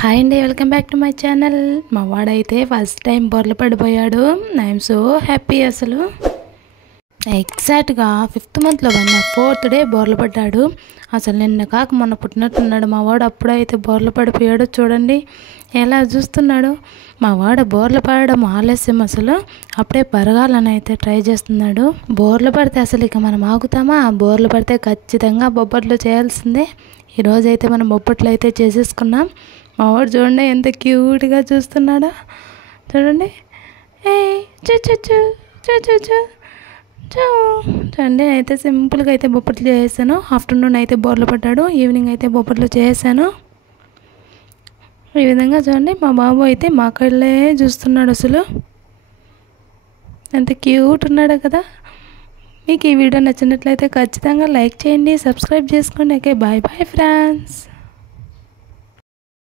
Hi అండి, welcome back to my channel. మా వాడైతే ఫస్ట్ టైం బొర్ల పడిపోయాడు. I'm so happy. అసలు ఎగ్జాక్ట్గా 5th మంత్లో పడిన 4th డే బోర్ల పడ్డాడు. అసలు నిన్న కాక మొన్న పుట్టినట్టున్నాడు మా వాడు. అప్పుడైతే బోర్ల పడిపోయాడు. చూడండి ఎలా చూస్తున్నాడు. మా వాడు బోర్ల పడడం ఆలస్యం. అసలు అప్పుడే పరగాలని అయితే ట్రై చేస్తున్నాడు. బోర్లు పడితే అసలు ఇక మనం ఆగుతామా? బోర్లు పడితే ఖచ్చితంగా బొబ్బట్లు చేయాల్సిందే. ఈరోజైతే మనం బొబ్బట్లు అయితే చేసేసుకున్నాం. మా వాడు చూడండి ఎంత క్యూట్గా చూస్తున్నాడో. చూడండి ఏ చూ చూ చూ చూ చూ చూ చూ చూడండి. అయితే సింపుల్గా అయితే బొబ్బట్లు చేసాను. ఆఫ్టర్నూన్ అయితే బోర్లు పడ్డాడు, ఈవినింగ్ అయితే బొబ్బట్లు చేసాను. ఈ విధంగా చూడండి మా బాబు అయితే మా కళ్ళే చూస్తున్నాడు. అసలు ఎంత క్యూట్ ఉన్నాడు కదా. మీకు ఈ వీడియో నచ్చినట్లయితే ఖచ్చితంగా లైక్ చేయండి, సబ్స్క్రైబ్ చేసుకోండి. Okay, bye bye friends.